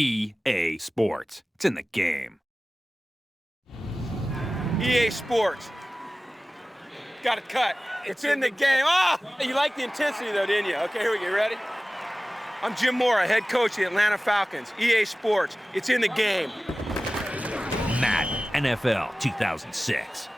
EA Sports. It's in the game. EA Sports. Got it cut. It's in the game. Ah! You like the intensity, though, didn't you? Okay, here we go. Ready? I'm Jim Mora, head coach of the Atlanta Falcons. EA Sports. It's in the game. Madden NFL 2006.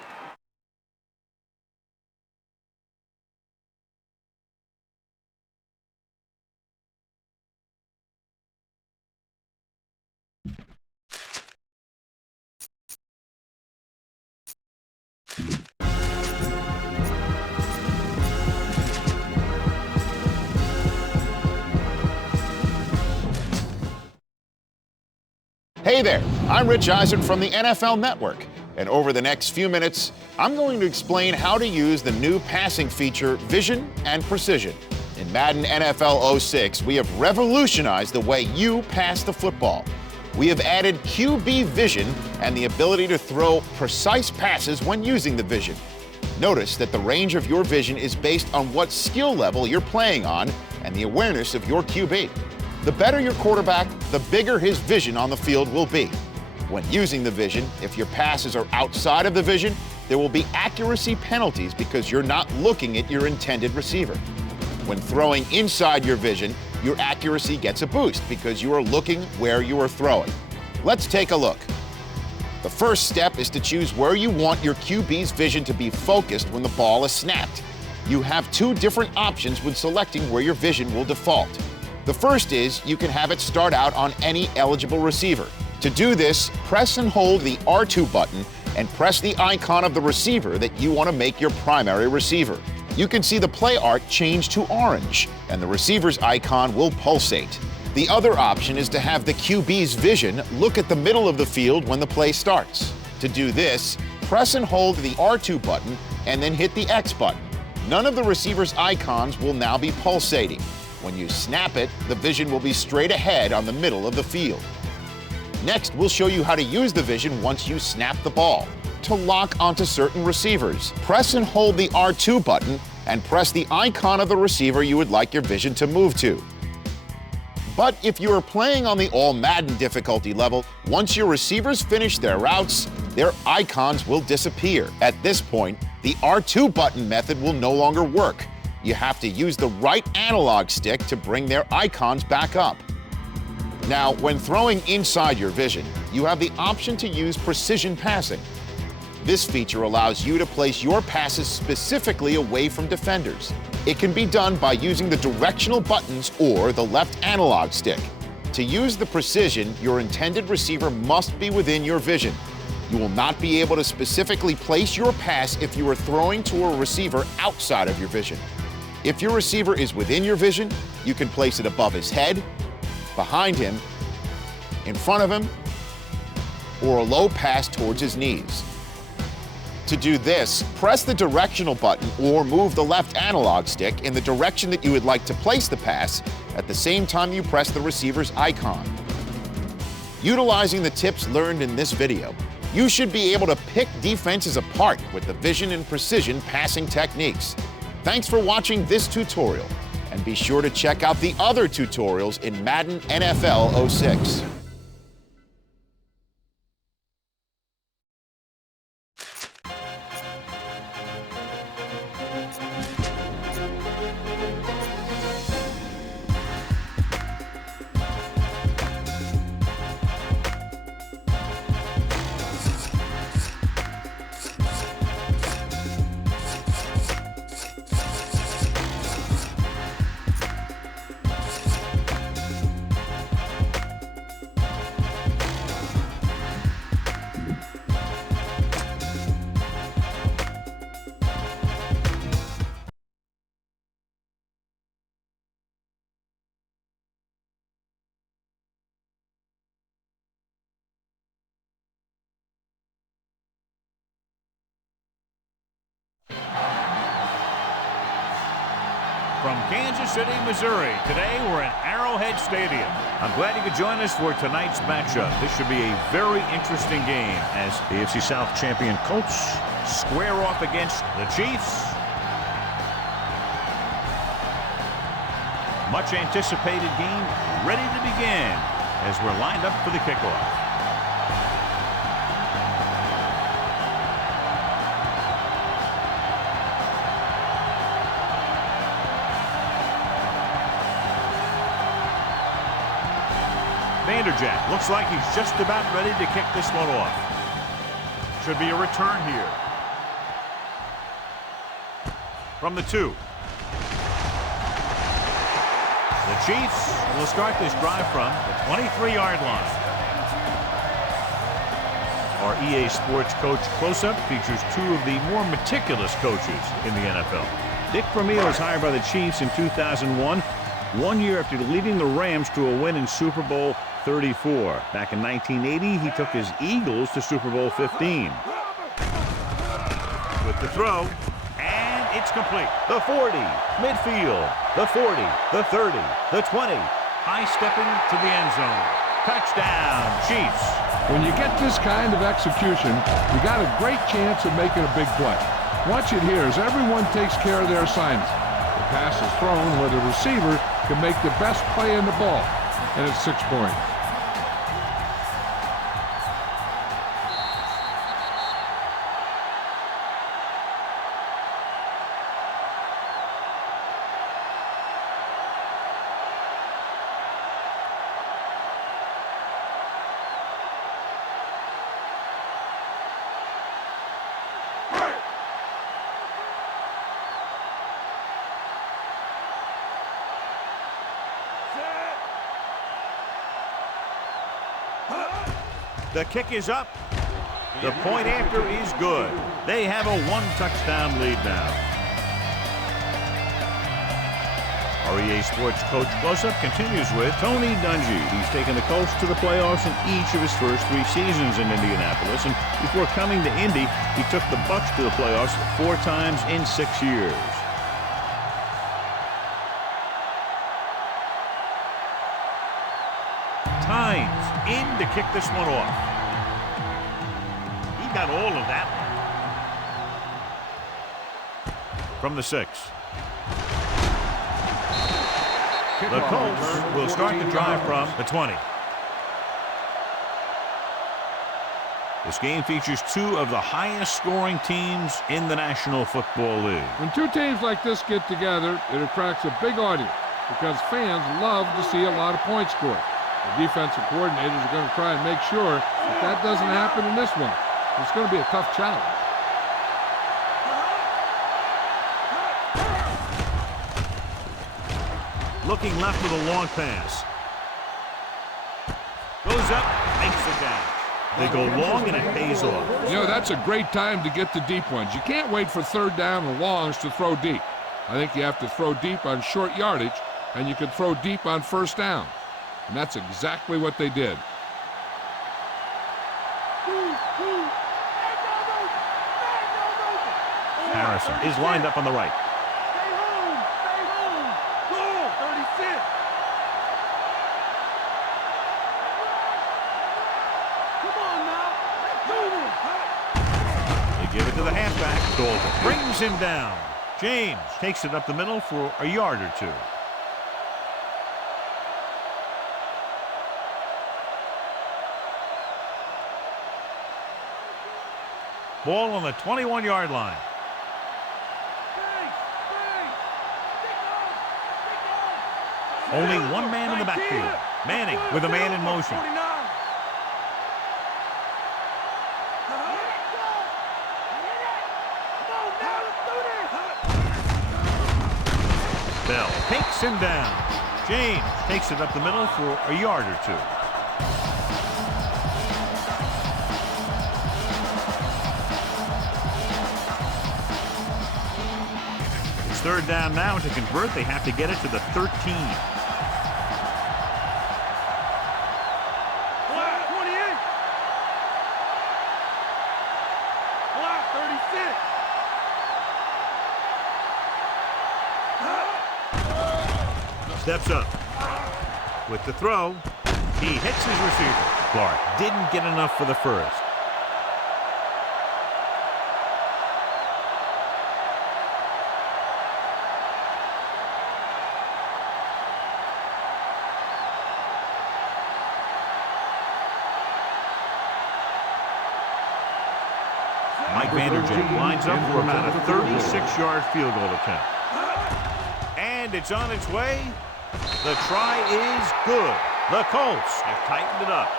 Hey there, I'm Rich Eisen from the NFL Network, and over the next few minutes, I'm going to explain how to use the new passing feature, Vision and Precision. In Madden NFL 06, we have revolutionized the way you pass the football. We have added QB Vision and the ability to throw precise passes when using the Vision. Notice that the range of your vision is based on what skill level you're playing on and the awareness of your QB. The better your quarterback, the bigger his vision on the field will be. When using the vision, if your passes are outside of the vision, there will be accuracy penalties because you're not looking at your intended receiver. When throwing inside your vision, your accuracy gets a boost because you are looking where you are throwing. Let's take a look. The first step is to choose where you want your QB's vision to be focused when the ball is snapped. You have two different options when selecting where your vision will default. The first is you can have it start out on any eligible receiver. To do this, press and hold the R2 button and press the icon of the receiver that you want to make your primary receiver. You can see the play art change to orange, and the receiver's icon will pulsate. The other option is to have the QB's vision look at the middle of the field when the play starts. To do this, press and hold the R2 button and then hit the X button. None of the receiver's icons will now be pulsating. When you snap it, the vision will be straight ahead on the middle of the field. Next, we'll show you how to use the vision once you snap the ball. To lock onto certain receivers, press and hold the R2 button and press the icon of the receiver you would like your vision to move to. But if you are playing on the All Madden difficulty level, once your receivers finish their routes, their icons will disappear. At this point, the R2 button method will no longer work. You have to use the right analog stick to bring their icons back up. Now, when throwing inside your vision, you have the option to use precision passing. This feature allows you to place your passes specifically away from defenders. It can be done by using the directional buttons or the left analog stick. To use the precision, your intended receiver must be within your vision. You will not be able to specifically place your pass if you are throwing to a receiver outside of your vision. If your receiver is within your vision, you can place it above his head, behind him, in front of him, or a low pass towards his knees. To do this, press the directional button or move the left analog stick in the direction that you would like to place the pass at the same time you press the receiver's icon. Utilizing the tips learned in this video, you should be able to pick defenses apart with the vision and precision passing techniques. Thanks for watching this tutorial, and be sure to check out the other tutorials in Madden NFL 06. From Kansas City, Missouri, today we're at Arrowhead Stadium. I'm glad you could join us for tonight's matchup. This should be a very interesting game as the AFC South champion Colts square off against the Chiefs. Much anticipated game ready to begin. as we're lined up for the kickoff. Vanderjagt looks like he's just about ready to kick this one off. Should be a return here. From the 2. The Chiefs will start this drive from the 23-yard line. Our EA Sports Coach Close-Up features 2 of the more meticulous coaches in the NFL. Dick Vermeil was hired by the Chiefs in 2001, 1 year after leading the Rams to a win in Super Bowl 34. Back in 1980, he took his Eagles to Super Bowl 15. With the throw, and it's complete. The 40, midfield, the 40, the 30, the 20. High stepping to the end zone. Touchdown, Chiefs. When you get this kind of execution, you got a great chance of making a big play. Watch it here as everyone takes care of their assignment. The pass is thrown where the receiver can make the best play in the ball, and it's 6 points. The kick is up. The point after is good. They have a 1-touchdown lead now. Our EA Sports Coach Close-Up continues with Tony Dungy. He's taken the Colts to the playoffs in each of his first 3 seasons in Indianapolis, and before coming to Indy, he took the Bucs to the playoffs 4 times in 6 years. Tynes in to kick this one off. He got all of that one. From the 6. The Colts will start the drive from the 20. This game features 2 of the highest scoring teams in the National Football League. When 2 teams like this get together, it attracts a big audience because fans love to see a lot of points scored. The defensive coordinators are going to try and make sure that doesn't happen in this one. It's going to be a tough challenge. Looking left with a long pass. Goes up, makes the catch. They go long and it pays off. You know, that's a great time to get the deep ones. You can't wait for 3rd down and longs to throw deep. I think you have to throw deep on short yardage, and you can throw deep on 1st down. And that's exactly what they did. Harrison is lined up on the right. They give it to the halfback. Dalton brings him down. James takes it up the middle for a yard or 2. Ball on the 21-yard line. Only 1 man in the backfield. Manning with a man in motion. Bell takes him down. James takes it up the middle for a yard or 2. It's 3rd down now. To convert, they have to get it to the 13. Steps up. With the throw, he hits his receiver. Clark didn't get enough for the first. Mike Vanderjagt lines up for about a 36-yard field goal attempt. And it's on its way. The try is good. The Colts have tightened it up.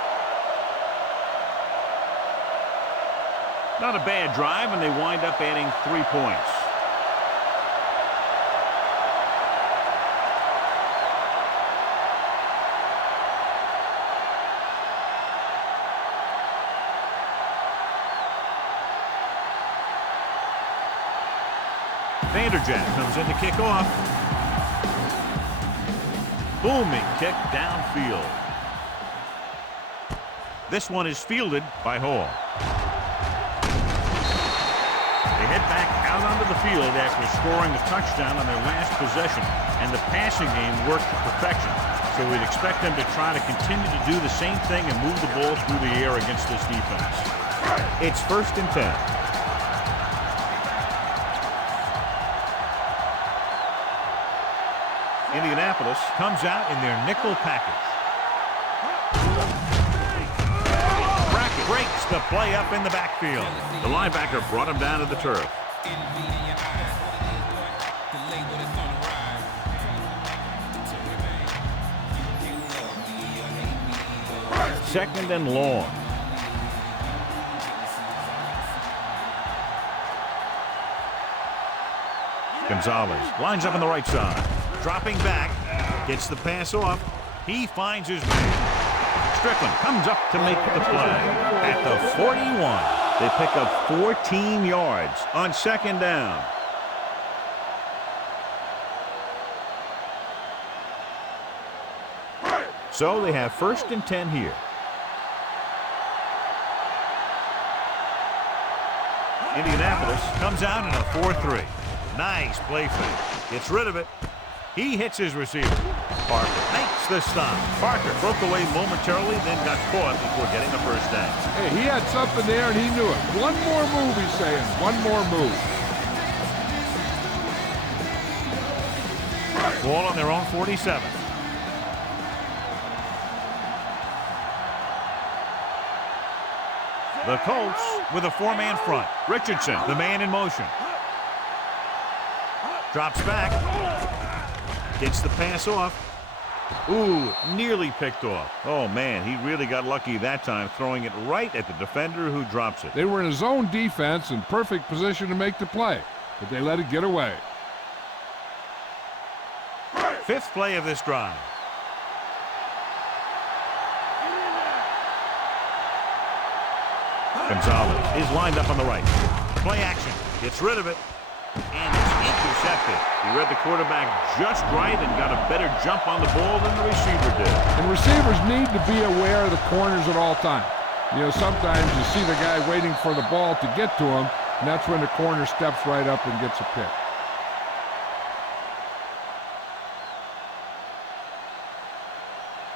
Not a bad drive, and they wind up adding 3 points. Vanderjagt comes in to kick off. Booming kick downfield. This one is fielded by Hall. They head back out onto the field after scoring a touchdown on their last possession, and the passing game worked to perfection. So we'd expect them to try to continue to do the same thing and move the ball through the air against this defense. It's 1st and 10. Indianapolis comes out in their nickel package. Brackett breaks the play up in the backfield. The linebacker brought him down to the turf. Second and long. Gonzalez lines up on the right side. Dropping back, gets the pass off. He finds his man. Strickland comes up to make the play. At the 41, they pick up 14 yards on 2nd down. So they have 1st and 10 here. Indianapolis comes out in a 4-3. Nice play fake. Gets rid of it. He hits his receiver. Parker makes the stop. Parker broke away momentarily, then got caught before getting the 1st down. Hey, he had something there, and he knew it. One more move, he's saying. One more move. Ball on their own 47. The Colts with a 4-man front. Richardson, the man in motion. Drops back. Gets the pass off. Ooh, nearly picked off. Oh, man, he really got lucky that time, throwing it right at the defender who drops it. They were in a zone defense in perfect position to make the play, but they let it get away. 5th play of this drive. Gonzalez is lined up on the right. Play action. Gets rid of it. And it's intercepted. He read the quarterback just right and got a better jump on the ball than the receiver did. And receivers need to be aware of the corners at all times. You know, sometimes you see the guy waiting for the ball to get to him, and that's when the corner steps right up and gets a pick.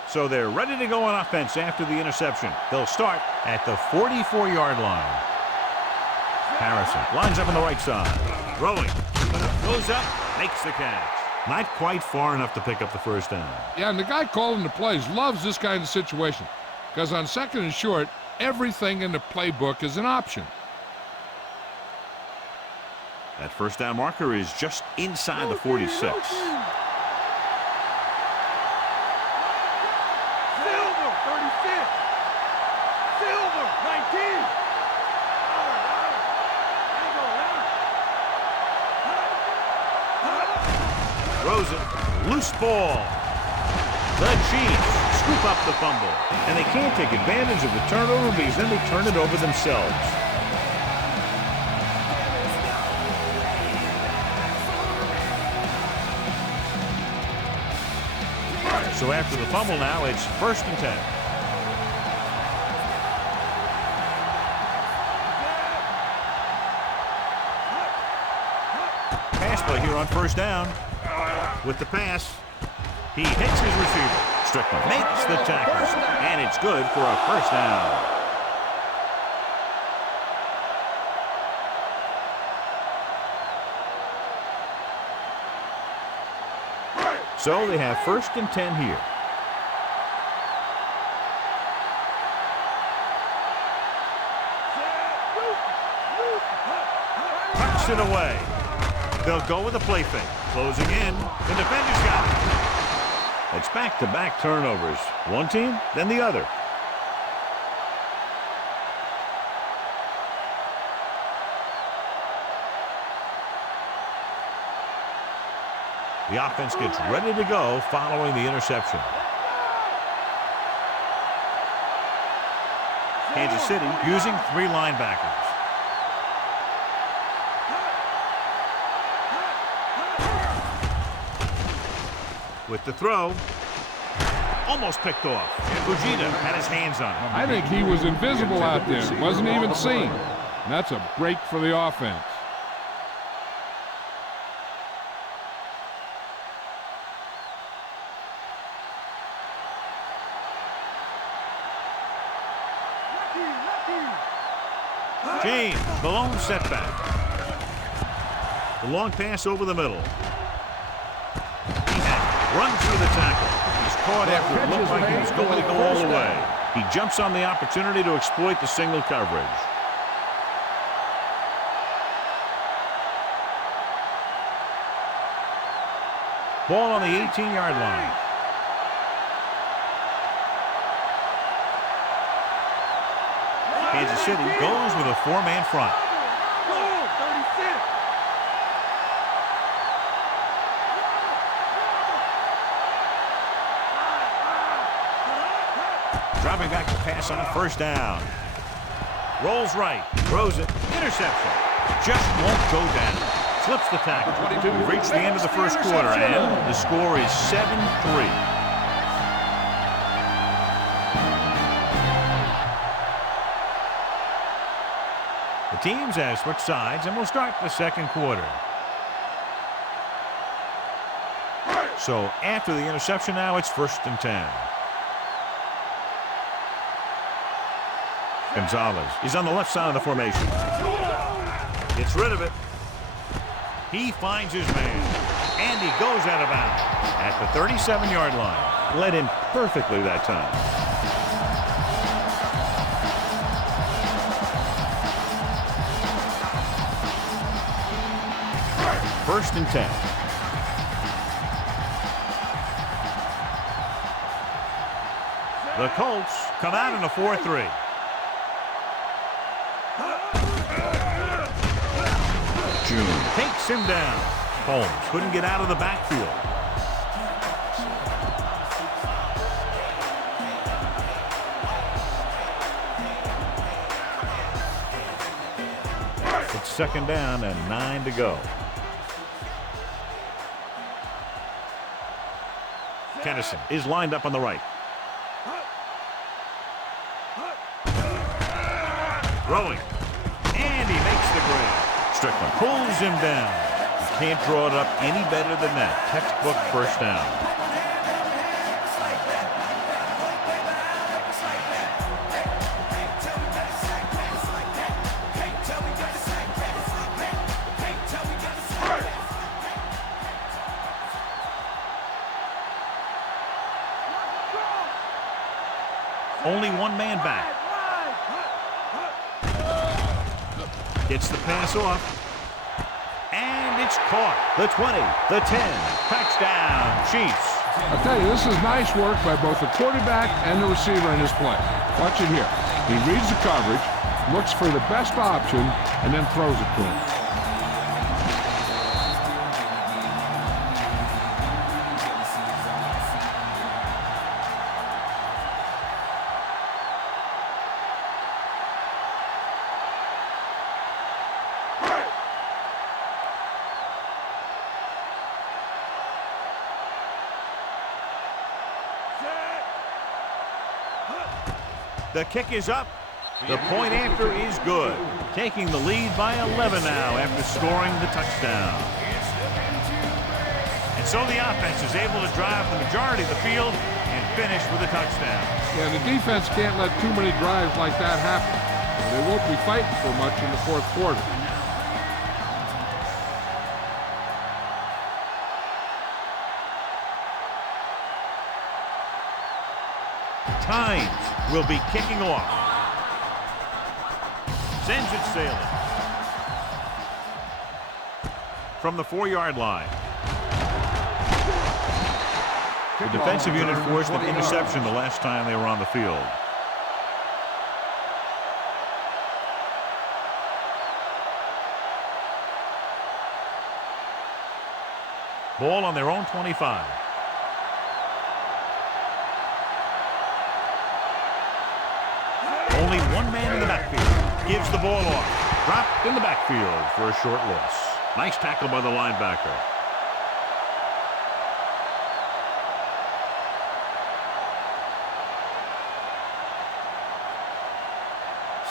So they're ready to go on offense after the interception. They'll start at the 44-yard line. Harrison lines up on the right side. Throwing. Goes up, makes the catch. Not quite far enough to pick up the 1st down. Yeah, and the guy calling the plays loves this kind of situation, because on 2nd and short, everything in the playbook is an option. That 1st down marker is just inside the 46. Throws it. Loose ball. The Chiefs scoop up the fumble. And they can't take advantage of the turnover because then they turn it over themselves. So after the fumble now, it's 1st and 10. Pass play here on 1st down. With the pass, he hits his receiver. Strickland makes the tackle, and it's good for a 1st down. So they have 1st and 10 here. knocks it away. They'll go with a play fake. Closing in. The defender's got it. It's back-to-back turnovers. One team, then the other. The offense gets ready to go following the interception. Kansas City using 3 linebackers. With the throw, almost picked off. Fujita had his hands on it. I think he was invisible out there. Wasn't even seen. And that's a break for the offense. James, the lone setback. The long pass over the middle. He had run through the tackle. He's caught after it looked like he was going to go all the way. He jumps on the opportunity to exploit the single coverage. Ball on the 18-yard line. Kansas City goes with a 4-man front. Dropping back to pass on first down. Rolls right, throws it, interception. Just won't go down. Slips the tackle. We've reached the end of the first quarter, and the score is 7-3. The teams have switched sides, and we'll start the second quarter. So after the interception now, it's 1st and 10. Gonzalez is on the left side of the formation. Gets rid of it. He finds his man, and he goes out of bounds at the 37-yard line. Led him perfectly that time. First and 10. The Colts come out in a 4-3. June takes him down. Holmes couldn't get out of the backfield. It's 2nd down and 9 to go. Kennison is lined up on the right. Throwing. And he makes the grab. Strickland pulls him down. You can't draw it up any better than that. Textbook first down. Only 1 man back. Gets the pass off. And it's caught. The 20, the 10. Touchdown, Chiefs. I'll tell you, this is nice work by both the quarterback and the receiver in his play. Watch it here. He reads the coverage, looks for the best option, and then throws it to him. The kick is up. The point after is good. Taking the lead by 11 now after scoring the touchdown. And so the offense is able to drive the majority of the field and finish with a touchdown. Yeah, the defense can't let too many drives like that happen. They won't be fighting for much in the 4th quarter. Tynes will be kicking off. Sends it sailing. from the 4-yard line. The defensive unit forced an interception the last time they were on the field. Ball on their own 25. Only one man in the backfield. Gives the ball off. Dropped in the backfield for a short loss. Nice tackle by the linebacker.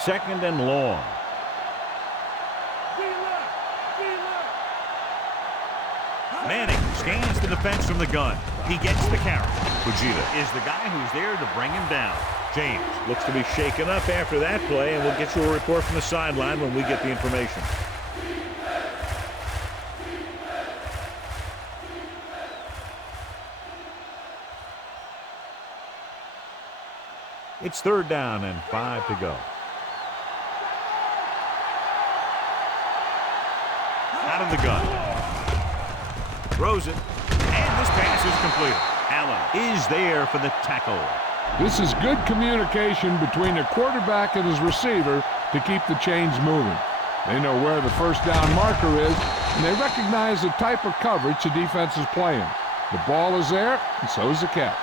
Second and long. Manning scans the defense from the gun. He gets the carry. Fujita is the guy who's there to bring him down. James looks to be shaken up after that play, and we'll get you a report from the sideline when we get the information. It's 3rd down and 5 to go. Out of the gun. Throws it, and this pass is completed. Allen is there for the tackle. This is good communication between the quarterback and his receiver to keep the chains moving. They know where the first down marker is, and they recognize the type of coverage the defense is playing. The ball is there, and so is the catch.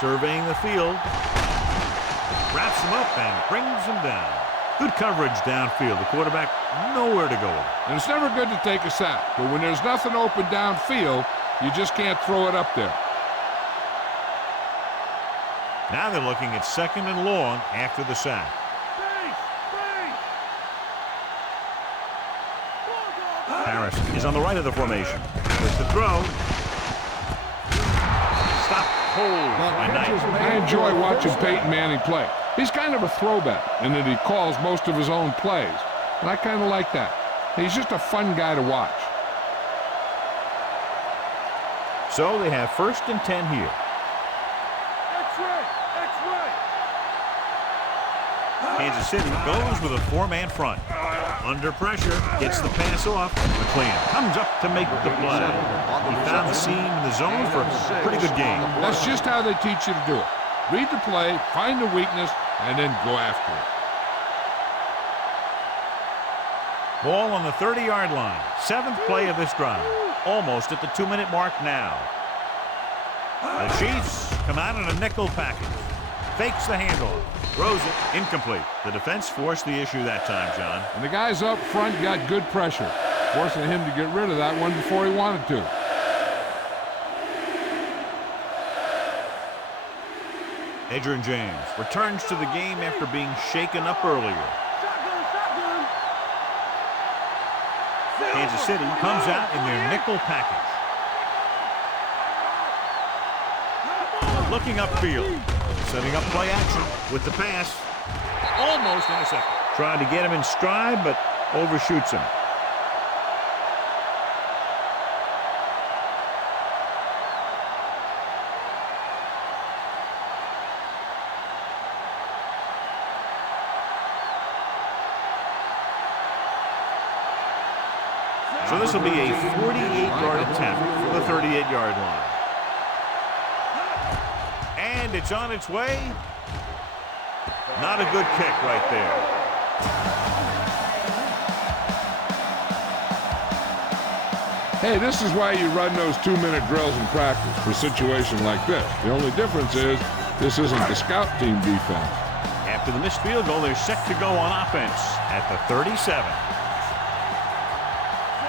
Surveying the field. Wraps him up and brings him down. Good coverage downfield. The quarterback nowhere to go. And it's never good to take a sack, but when there's nothing open downfield, you just can't throw it up there. Now they're looking at 2nd and long after the sack. Harris is on the right of the formation. With the throw. Stop cold by Knight. I enjoy watching Peyton Manning play. He's kind of a throwback in that he calls most of his own plays, and I kind of like that. He's just a fun guy to watch. So they have 1st and 10 here. Kansas City goes with a 4-man front. Under pressure, gets the pass off. McLean comes up to make the play. He found the seam in the zone for a pretty good game. That's just how they teach you to do it. Read the play, find the weakness, and then go after it. Ball on the 30-yard line. 7th play of this drive. Almost at the 2-minute mark now. The Chiefs come out in a nickel package. Fakes the handoff. Throws it. Incomplete. The defense forced the issue that time, John. And the guys up front got good pressure, forcing him to get rid of that one before he wanted to. Adrian James returns to the game after being shaken up earlier. Kansas City comes out in their nickel package. Looking upfield. Setting up play action with the pass. Almost intercepted. Trying to get him in stride, but overshoots him. So this will be a 48-yard attempt for the 38-yard line. And it's on its way. Not a good kick right there. Hey, this is why you run those 2-minute drills in practice for a situation like this. The only difference is this isn't the scout team defense. After the missed field goal, they're set to go on offense at the 37.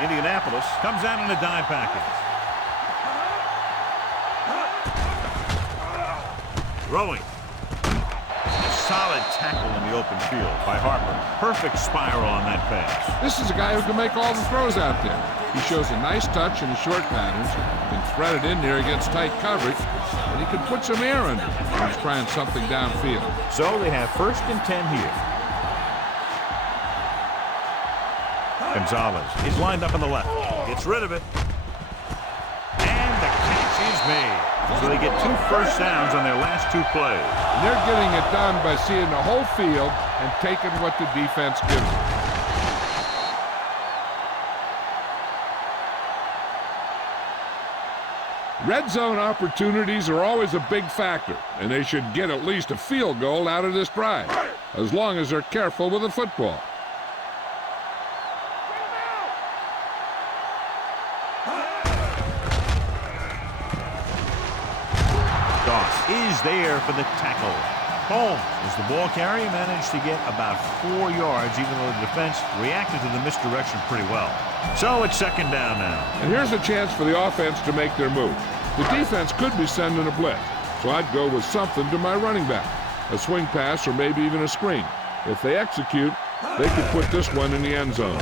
Indianapolis comes out in a dime package. Throwing. Solid tackle in the open field by Harper. Perfect spiral on that pass. This is a guy who can make all the throws out there. He shows a nice touch in the short patterns, can thread it in there against tight coverage, and he can put some air under it when he's trying something downfield. So they have 1st and 10 here. Gonzalez is lined up on the left. Gets rid of it. made. So they get 2 first downs on their last 2 plays. And they're getting it done by seeing the whole field and taking what the defense gives them. Red zone opportunities are always a big factor, and they should get at least a field goal out of this drive, as long as they're careful with the football. Doss is there for the tackle. Holmes, as the ball carrier, managed to get about 4 yards, even though the defense reacted to the misdirection pretty well. So it's 2nd down now. And here's a chance for the offense to make their move. The defense could be sending a blitz, so I'd go with something to my running back, a swing pass or maybe even a screen. If they execute, they could put this one in the end zone.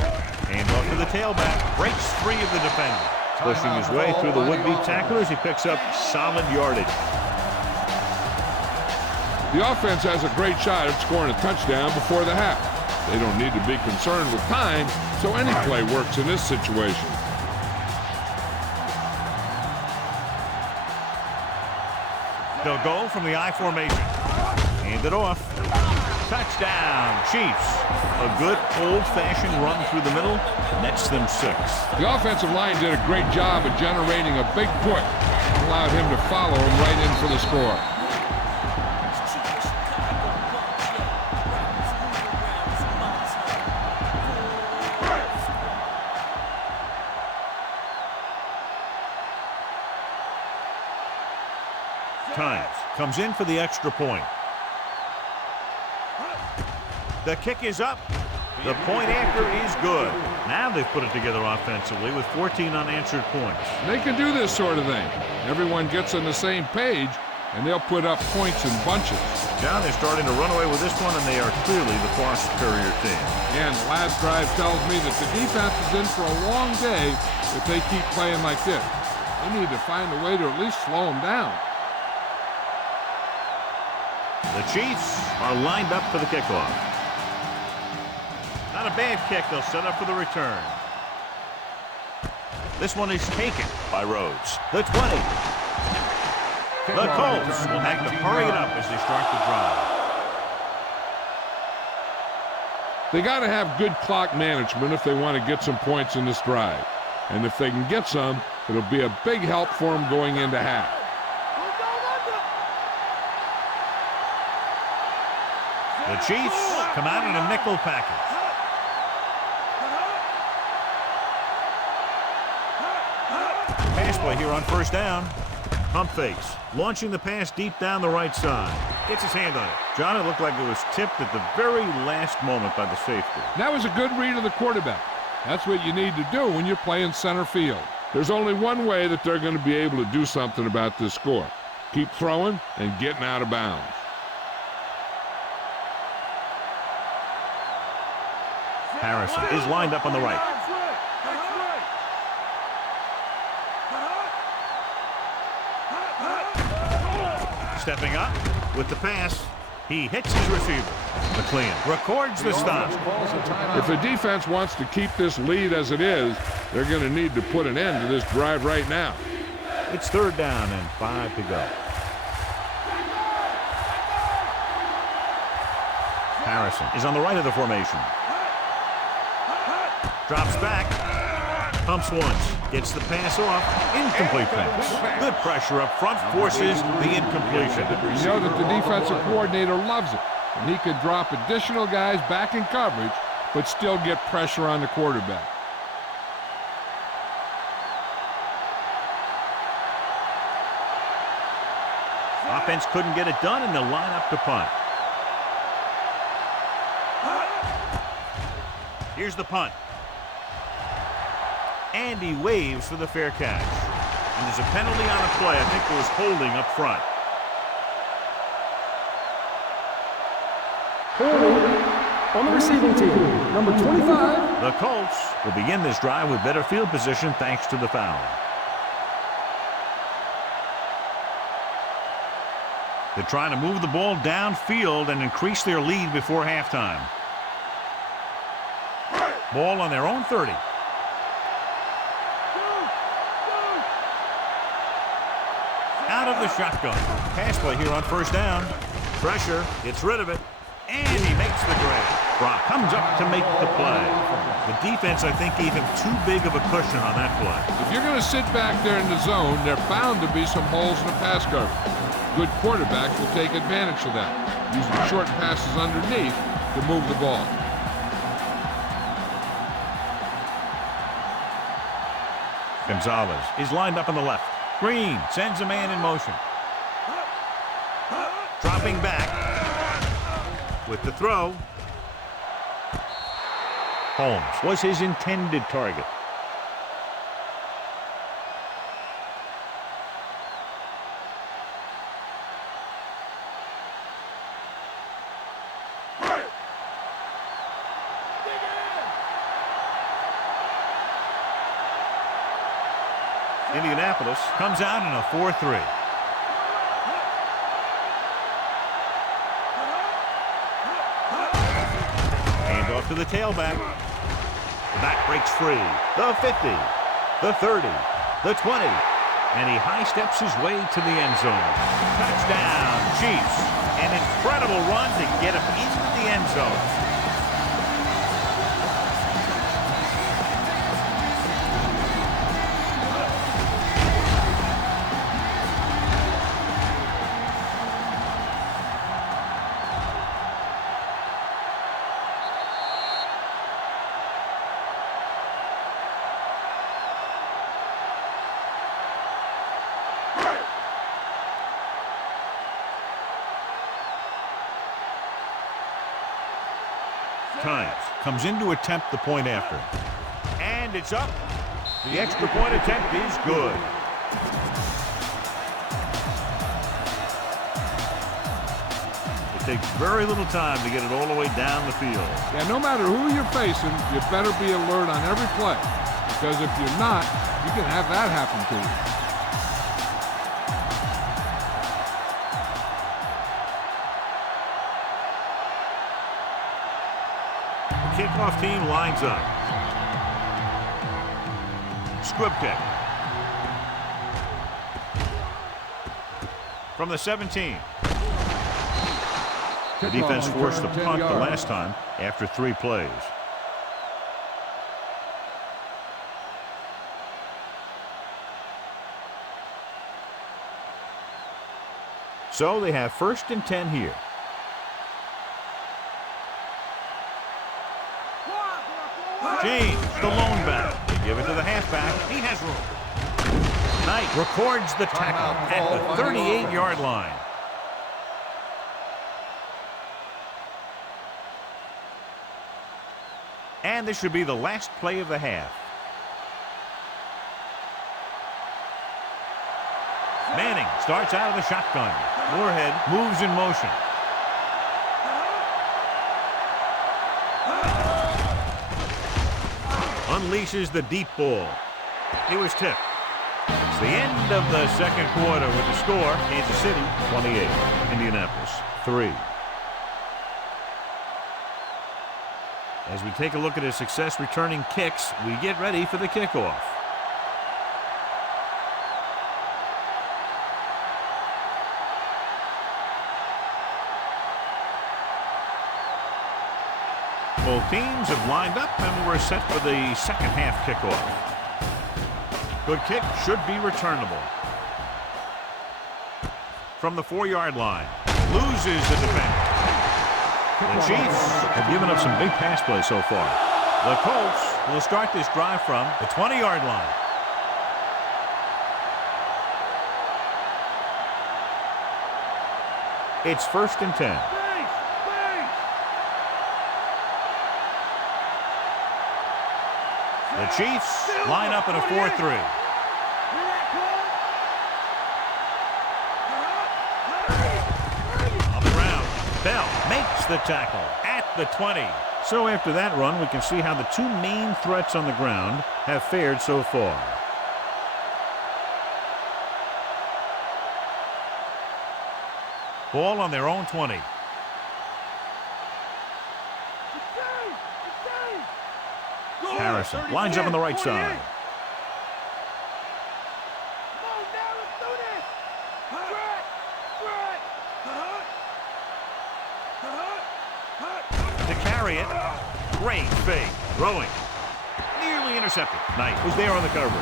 Hand off to the tailback, breaks free of the defender. Pushing his way through the would-be tacklers, he picks up solid yardage. The offense has a great shot at scoring a touchdown before the half. They don't need to be concerned with time, so any play works in this situation. They'll go from the I formation. Hand it off. Touchdown, Chiefs. A good old-fashioned run through the middle nets them 6. The offensive line did a great job of generating a big push. Allowed him to follow him right in for the score. Times comes in for the extra point. The kick is up. The point after is good. Now they've put it together offensively with 14 unanswered points. They can do this sort of thing. Everyone gets on the same page, and they'll put up points in bunches. John, they're starting to run away with this one, and they are clearly the far superior team. And the last drive tells me that the defense is in for a long day if they keep playing like this. They need to find a way to at least slow them down. The Chiefs are lined up for the kickoff. Not a bad kick. They'll set up for the return. This one is taken by Rhodes. The 20. The Colts will have to hurry it up as they start the drive. They got to have good clock management if they want to get some points in this drive. And if they can get some, it'll be a big help for them going into half. The Chiefs come out in a nickel package. Pass play here on 1st down. Pump fakes, launching the pass deep down the right side. Gets his hand on it. John, it looked like it was tipped at the very last moment by the safety. That was a good read of the quarterback. That's what you need to do when you're playing center field. There's only one way that they're going to be able to do something about this score. Keep throwing and getting out of bounds. Harrison is lined up on the right. Stepping up with the pass. He hits his receiver. McLean records the stop. If the defense wants to keep this lead as it is, they're going to need to put an end to this drive right now. It's 3rd down and 5 to go. Harrison is on the right of the formation. Drops back, pumps once, gets the pass off, incomplete pass. Good pressure up front, forces the incompletion. You know that the defensive coordinator loves it, and he can drop additional guys back in coverage, but still get pressure on the quarterback. Offense couldn't get it done, and they'll line up to punt. Here's the punt. And he waves for the fair catch. And there's a penalty on the play. I think there was holding up front. Holding on the receiving team, number 25. The Colts will begin this drive with better field position thanks to the foul. They're trying to move the ball downfield and increase their lead before halftime. Ball on their own 30. of the shotgun. Pass play here on first down. Pressure, gets rid of it, and he makes the grab. Brock comes up to make the play. The defense, I think, gave him too big of a cushion on that play. If you're going to sit back there in the zone, there are bound to be some holes in the pass coverage. Good quarterbacks will take advantage of that, using short passes underneath to move the ball. Gonzalez is lined up on the left. Green sends a man in motion. Dropping back with the throw. Holmes was his intended target. Indianapolis comes out in a 4-3. Hand off to the tailback. The back breaks free. The 50, the 30, the 20. And he high steps his way to the end zone. Touchdown, Chiefs. An incredible run to get him into the end zone. Times comes in to attempt the point after. And it's up. The extra point attempt is good. It takes very little time to get it all the way down the field. Yeah, no matter who you're facing, you better be alert on every play. Because if you're not, you can have that happen to you. Kickoff team lines up. Squib kick. From the 17. The defense forced the punt the last time after 3 plays. So they have 1st and 10 here. James, the lone back. They give it to the halfback. He has room. Knight records the tackle at the 38-yard line. And this should be the last play of the half. Manning starts out of the shotgun. Moorhead moves in motion. Unleashes the deep ball. He was tipped. It's the end of the second quarter with the score. Kansas City 28, Indianapolis 3. As we take a look at his success returning kicks, we get ready for the kickoff. Both teams have lined up and we're set for the second half kickoff. Good kick should be returnable. From the 4-yard line. Loses the defender. The Chiefs have given up some big pass plays so far. The Colts will start this drive from the 20-yard line. It's 1st and 10. The Chiefs line up in a 4-3. On the ground, Bell makes the tackle at the 20. So after that run, we can see how the 2 main threats on the ground have fared so far. Ball on their own 20. Harrison lines up on the right side. carry it. Great fake. Throwing. Nearly intercepted. Knight was there on the coverage.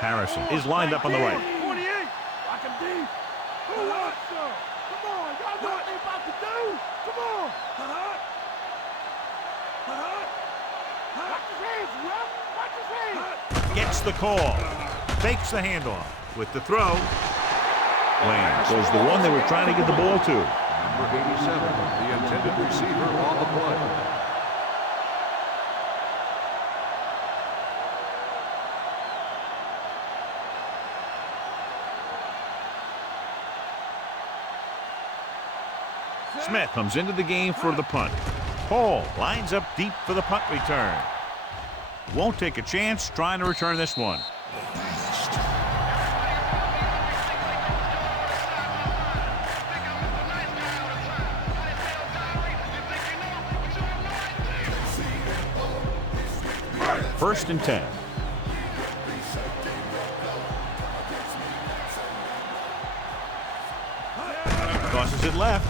Harrison is lined up on the right. 28. I can deep. Who up, sir? Come on, y'all know what they about to do. Come on. Watch his hands, ref. Watch his hands. Gets the call. Fakes the handoff with the throw. Wayne was the one they were trying to get the ball to. Number 87, the intended receiver on the play. Smith comes into the game for the punt. Hall lines up deep for the punt return. Won't take a chance trying to return this one. First and 10. Tosses it left.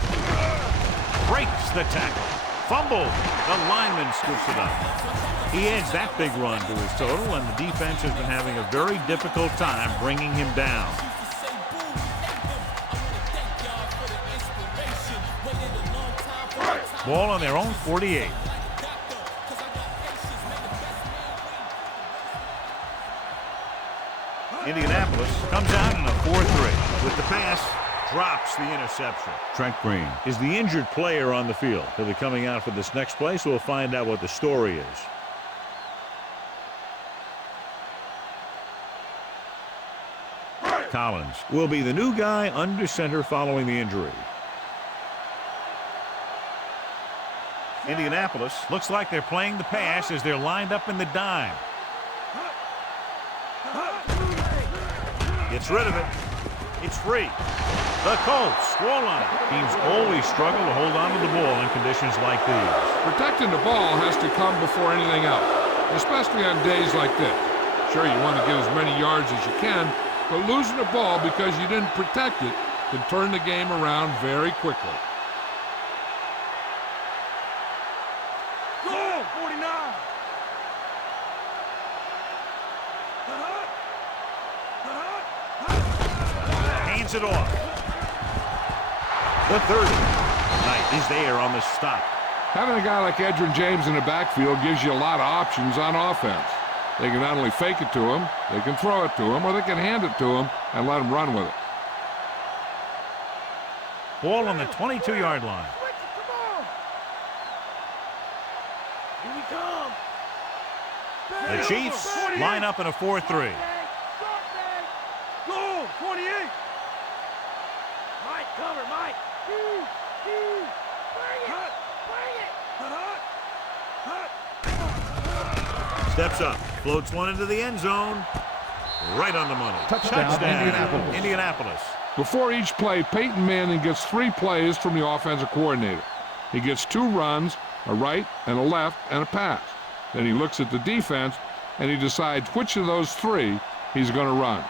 Breaks the tackle. Fumble. The lineman scoops it up. He adds that big run to his total, and the defense has been having a very difficult time bringing him down. Ball on their own 48. Indianapolis comes out in a 4-3 with the pass. Drops the interception. Trent Green is the injured player on the field. He'll be coming out for this next play, so we'll find out what the story is. Collins will be the new guy under center following the injury. Indianapolis looks like they're playing the pass as they're lined up in the dime. Gets rid of it. It's free. The Colts score on it. Teams always struggle to hold on to the ball in conditions like these. Protecting the ball has to come before anything else, especially on days like this. Sure, you want to get as many yards as you can, but losing the ball because you didn't protect it can turn the game around very quickly. Go, 49. Hands it off. The 30. Knight is there on the stop. Having a guy like Edgerrin James in the backfield gives you a lot of options on offense. They can not only fake it to him, they can throw it to him, or they can hand it to him and let him run with it. Ball on the 22-yard line. Here we come. The Chiefs line up in a 4-3. Go, 28. Mike, cover, Mike. Steps up, floats one into the end zone. Right on the money. Touchdown, Indianapolis. Indianapolis. Before each play, Peyton Manning gets 3 plays from the offensive coordinator. He gets 2 runs, a right and a left, and a pass. Then he looks at the defense, and he decides which of those 3 he's going to run.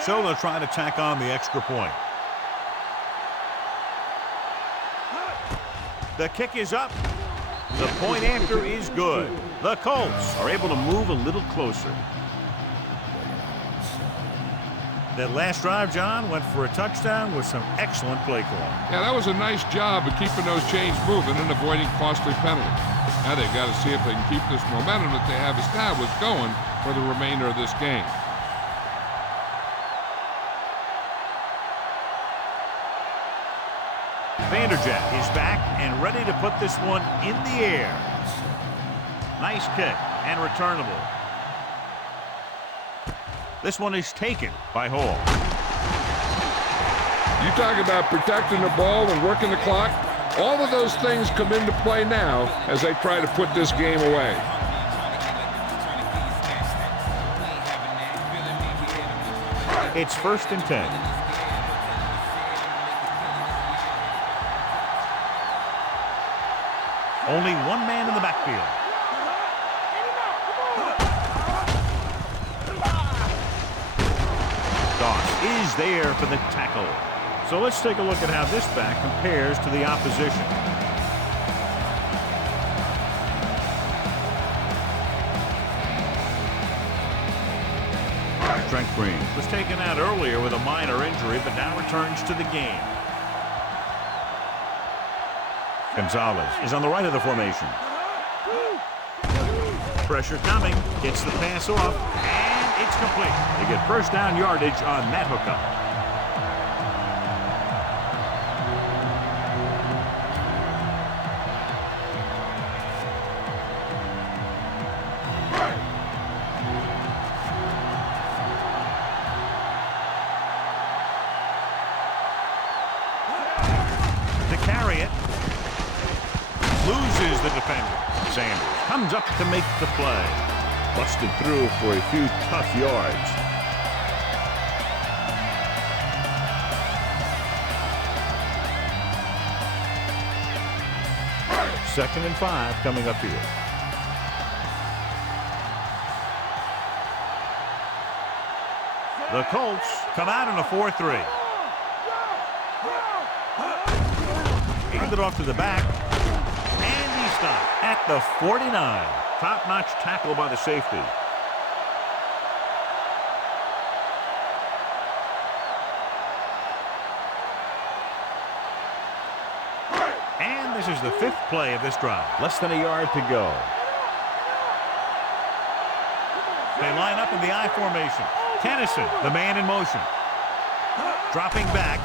So they'll try to tack on the extra point. The kick is up. The point after is good. The Colts are able to move a little closer. That last drive, John, went for a touchdown with some excellent play calling. Yeah, that was a nice job of keeping those chains moving and avoiding costly penalties. Now they've got to see if they can keep this momentum that they have established going for the remainder of this game. Vanderjagt is back and ready to put this one in the air. Nice kick and returnable. This one is taken by Hall. You talk about protecting the ball and working the clock. All of those things come into play now as they try to put this game away. It's 1st and 10. Only one man in the backfield. Doss is there for the tackle. So let's take a look at how this back compares to the opposition. Trent Green was taken out earlier with a minor injury, but now returns to the game. Gonzalez is on the right of the formation. Pressure coming, gets the pass off, and it's complete. They get first down yardage on that hookup. To carry it, loses the defender. Sanders comes up to make the play. Busted through for a few tough yards. Second and 5 coming up here. The Colts come out in a 4-3. Hand it off to the back. And he stopped at the 49. Top-notch tackle by the safety. And this is the 5th play of this drive. Less than a yard to go. They line up in the I formation. Tennyson, the man in motion. Dropping back.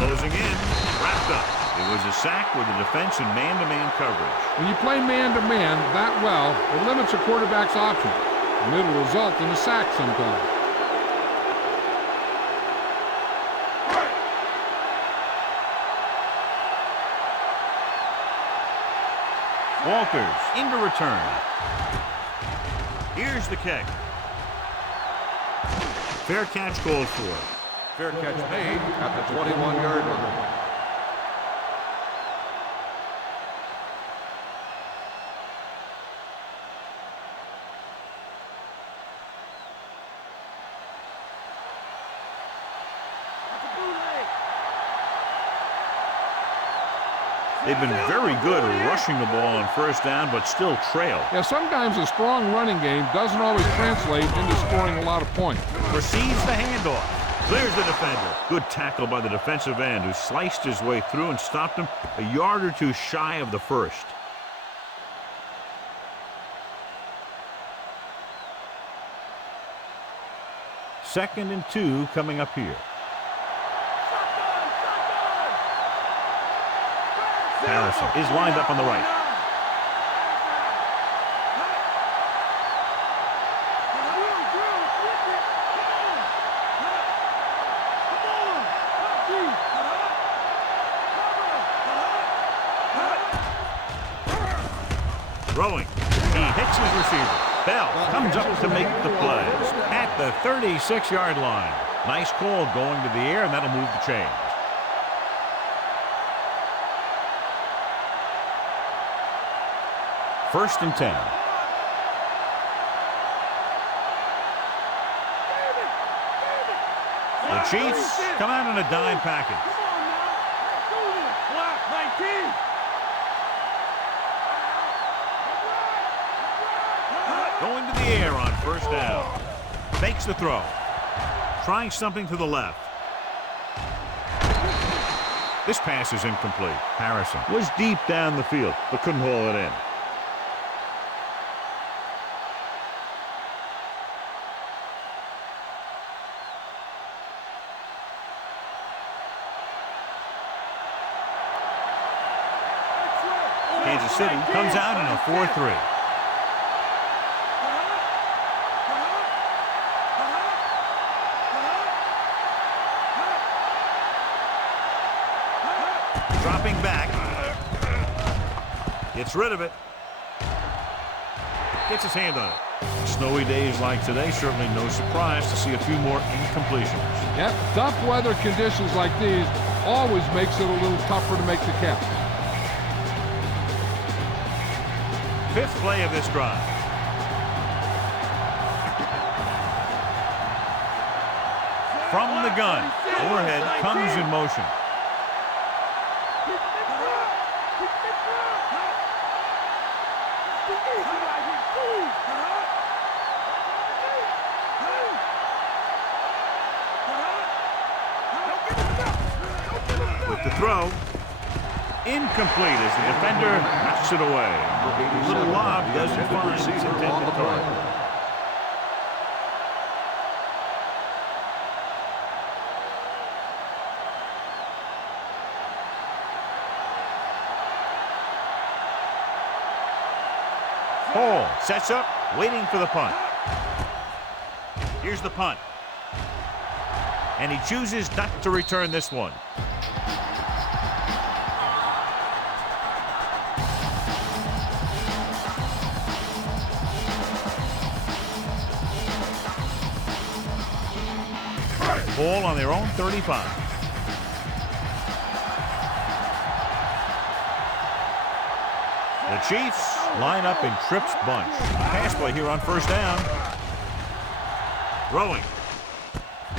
Closing in. Wrapped up. It was a sack with the defense and man-to-man coverage. When you play man-to-man that well, it limits a quarterback's options, and it'll result in a sack sometimes. Walters into return. Here's the kick. Fair catch called for. Fair catch made at the 21-yard line. They've been very good at rushing the ball on first down, but still trail. Yeah, sometimes a strong running game doesn't always translate into scoring a lot of points. Receives the handoff. Clears the defender. Good tackle by the defensive end, who sliced his way through and stopped him a yard or two shy of the first. Second and 2 coming up here. Harrison is lined up on the right. Throwing. He hits his receiver. Bell comes up to make the play at the 36-yard line. Nice call going to the air, and that'll move the chains. First and 10. The Chiefs come out in a dime package. Going to the air on first down. Fakes the throw. Trying something to the left. This pass is incomplete. Harrison was deep down the field, but couldn't haul it in. Kansas City comes out in a 4-3. Dropping back. Gets rid of it. Gets his hand on it. Snowy days like today, certainly no surprise to see a few more incompletions. Yep, tough weather conditions like these always makes it a little tougher to make the catch. fifth play of this drive. From the gun, overhead comes in motion. With the throw, incomplete as the defender knocks it away. The little lob doesn't find its intended target. Hall sets up, waiting for the punt. Here's the punt. And he chooses not to return this one. Ball on their own 35. The Chiefs line up in trips bunch. Pass play here on first down. Throwing.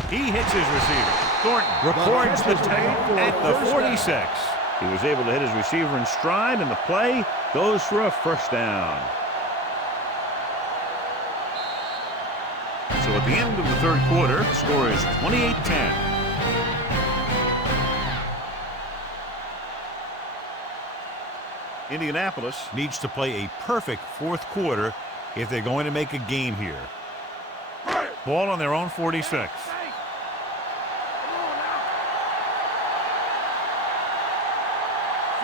He hits his receiver. Thornton records the tape at the 46. He was able to hit his receiver in stride, and the play goes for a first down. So at the end of the third quarter, the score is 28-10. Indianapolis needs to play a perfect fourth quarter if they're going to make a game here. Ball on their own 46.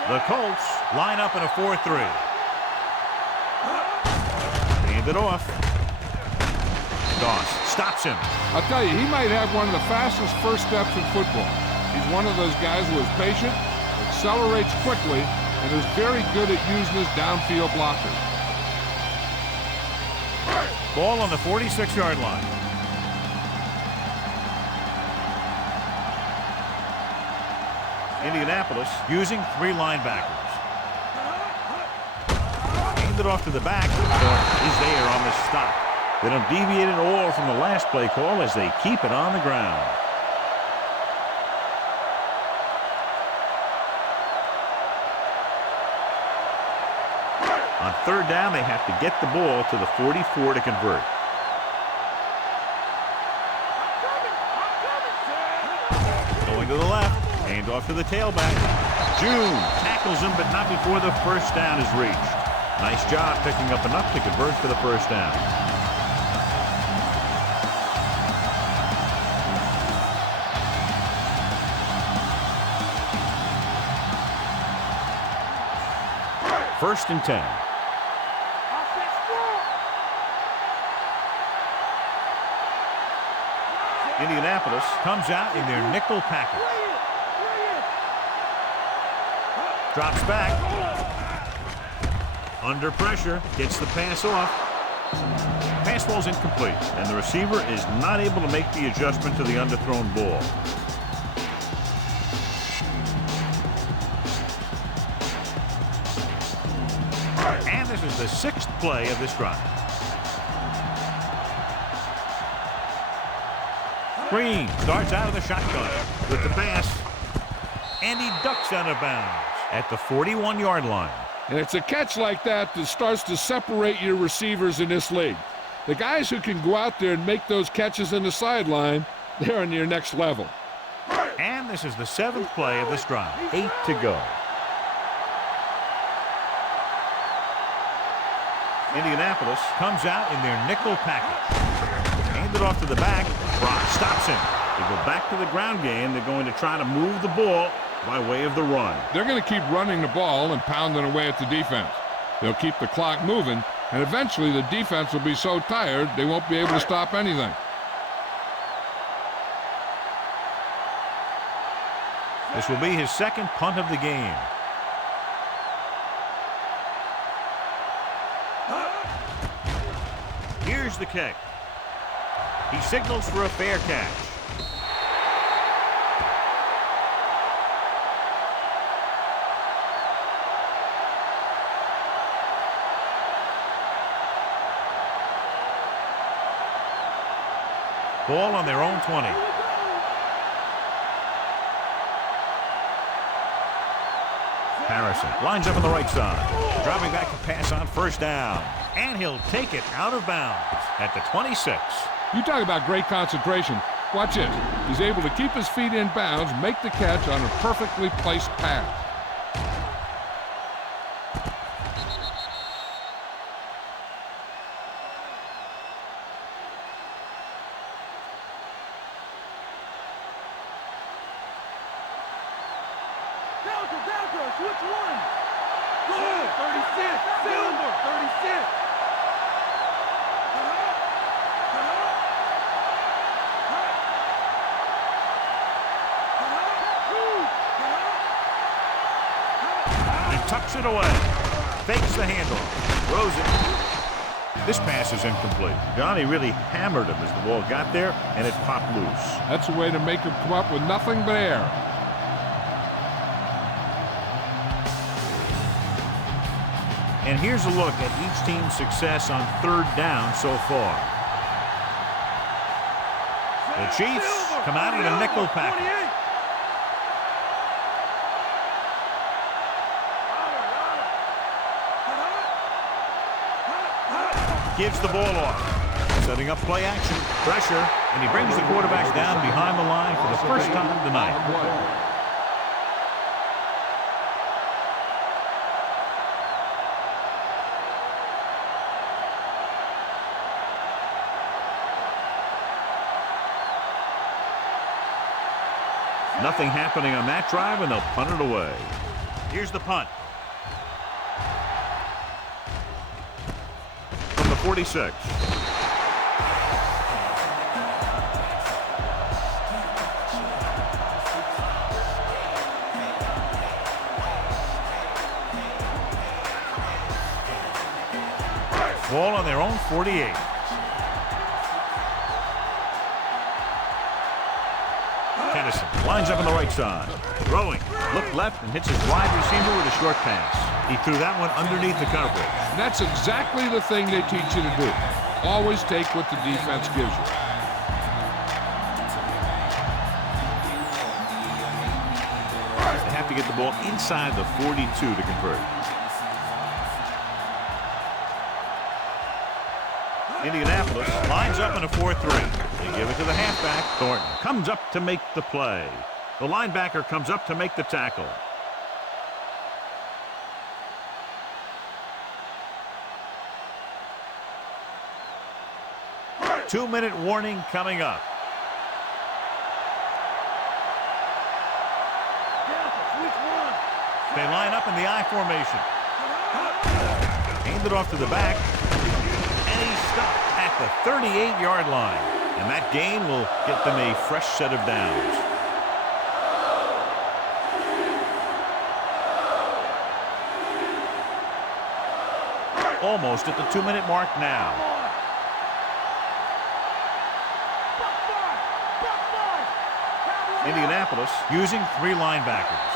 The Colts line up in a 4-3. Hand it off. Doss stops him. I'll tell you, he might have one of the fastest first steps in football. He's one of those guys who is patient, accelerates quickly, and is very good at using his downfield blockers. Ball on the 46-yard line. Indianapolis using three linebackers. Hand it off to the back. Is there on the stop. They don't deviate at all from the last play call as they keep it on the ground. On third down, they have to get the ball to the 44 to convert. Going to the left. Hand off to the tailback. June tackles him, but not before the first down is reached. Nice job picking up enough to convert for the first down. First and 10. Indianapolis comes out in their nickel package. Drops back. Under pressure. Gets the pass off. Pass ball's incomplete, and the receiver is not able to make the adjustment to the underthrown ball. And this is the sixth play of this drive. Green starts out of the shotgun with the pass, and he ducks out of bounds at the 41-yard line. And it's a catch like that that starts to separate your receivers in this league. The guys who can go out there and make those catches in the sideline, they're on your next level. And this is the seventh play of this drive. 8 to go. Indianapolis comes out in their nickel package. Hand it off to the back. Brock stops him. They go back to the ground game. They're going to try to move the ball by way of the run. They're going to keep running the ball and pounding away at the defense. They'll keep the clock moving, and eventually the defense will be so tired they won't be able to stop anything. This will be his second punt of the game. Here's the kick. He signals for a fair catch. Ball on their own 20. Harrison lines up on the right side. Dropping back to pass on first down. And he'll take it out of bounds at the 26. You talk about great concentration. Watch it. He's able to keep his feet in bounds, make the catch on a perfectly placed pass. Delta, switch one. Good, 36, Silver, 36. Tucks it away. Fakes the handle. Throws it. This pass is incomplete. Johnny really hammered him as the ball got there, and it popped loose. That's a way to make him come up with nothing but air. And here's a look at each team's success on third down so far. The Chiefs come out in a nickel package. Gives the ball off. Setting up play action. Pressure. And he brings the quarterbacks down behind the line for the first time tonight. Nothing happening on that drive, and they'll punt it away. Here's the punt. From the 46. Ball on their own 48. Lines up on the right side. Throwing. Look left and hits his wide receiver with a short pass. He threw that one underneath the coverage. And that's exactly the thing they teach you to do. Always take what the defense gives you. They have to get the ball inside the 42 to convert. Indianapolis lines up in a 4-3. They give it to the halfback. Thornton comes up to make the play. The linebacker comes up to make the tackle. Two-minute warning coming up. They line up in the I formation. Hand it off to the back. And he's stopped at the 38-yard line. And that gain will get them a fresh set of downs. Almost at the 2-minute mark now. Indianapolis using 3 linebackers.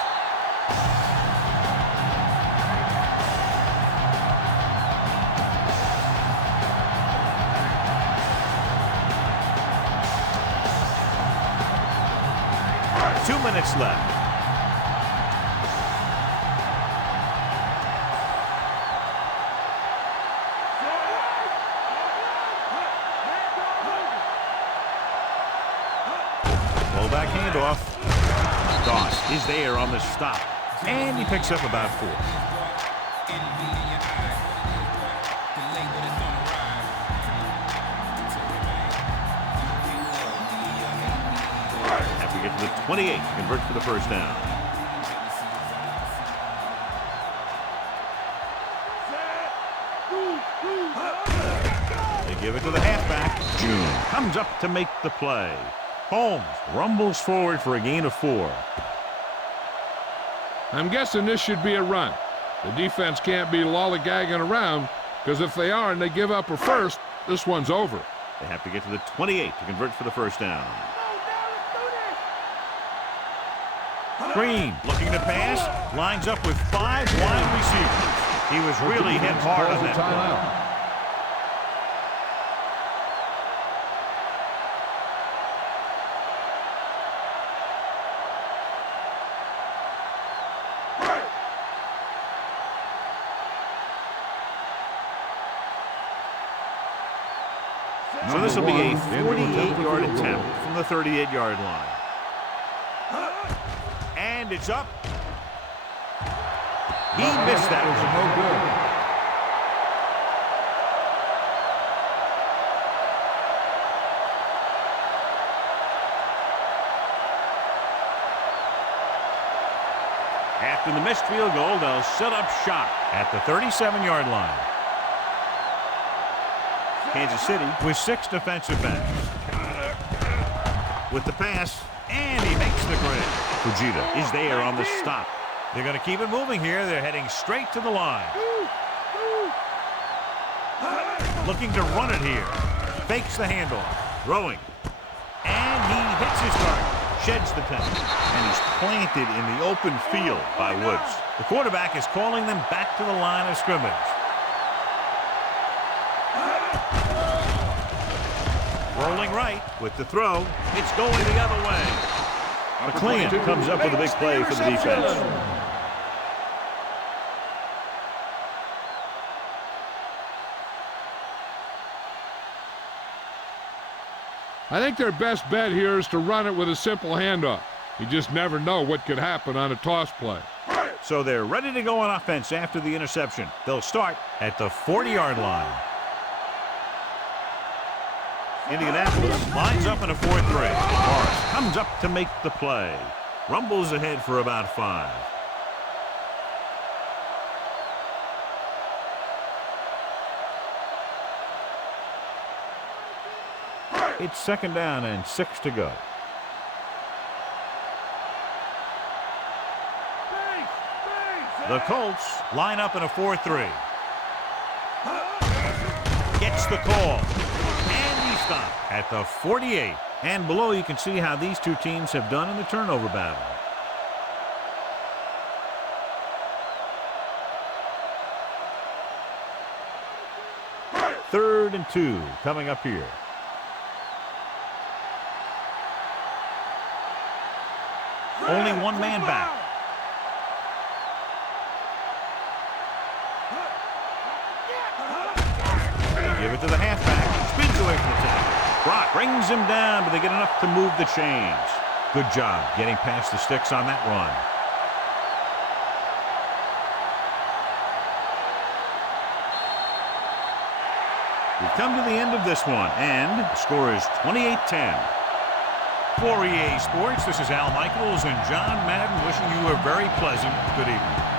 Two minutes left. Fullback handoff. Doss is there on the stop. And he picks up about 4. Have to get to the 28 to convert for the first down. They give it to the halfback. June comes up to make the play. Holmes rumbles forward for a gain of 4. I'm guessing this should be a run. The defense can't be lollygagging around, because if they are and they give up a first, this one's over. They have to get to the 28 to convert for the first down. Green looking to pass, lines up with 5 wide receivers. He was really hit hard on that play. So this will be a Number 1, 48-yard field goal. attempt from the 38-yard line. And it's up. He missed that Was one. no good. After the missed field goal, they'll set up shop at the 37-yard line. Kansas City with 6 defensive backs. With the pass, and he makes the grab. Fujita is there on the stop. They're going to keep it moving here. They're heading straight to the line. Looking to run it here. Fakes the handoff. Throwing. And he hits his target. Sheds the 10. And he's planted in the open field by Woods. The quarterback is calling them back to the line of scrimmage. Rolling right with the throw. It's going the other way. McLean comes up with a big play for the defense. I think their best bet here is to run it with a simple handoff. You just never know what could happen on a toss play. So they're ready to go on offense after the interception. They'll start at the 40-yard line. Indianapolis lines up in a 4-3. Morris comes up to make the play. Rumbles ahead for about 5. It's 2nd down and 6 to go. The Colts line up in a 4-3. Gets the call. And he stopped at the 48. And below you can see how these two teams have done in the turnover battle. Third and 2 coming up here. Only one man back. They give it to the halfback. Spins away from the tackle. Brock brings him down, but they get enough to move the chains. Good job getting past the sticks on that run. We've come to the end of this one, and the score is 28-10. For EA Sports, this is Al Michaels and John Madden wishing you a very pleasant good evening.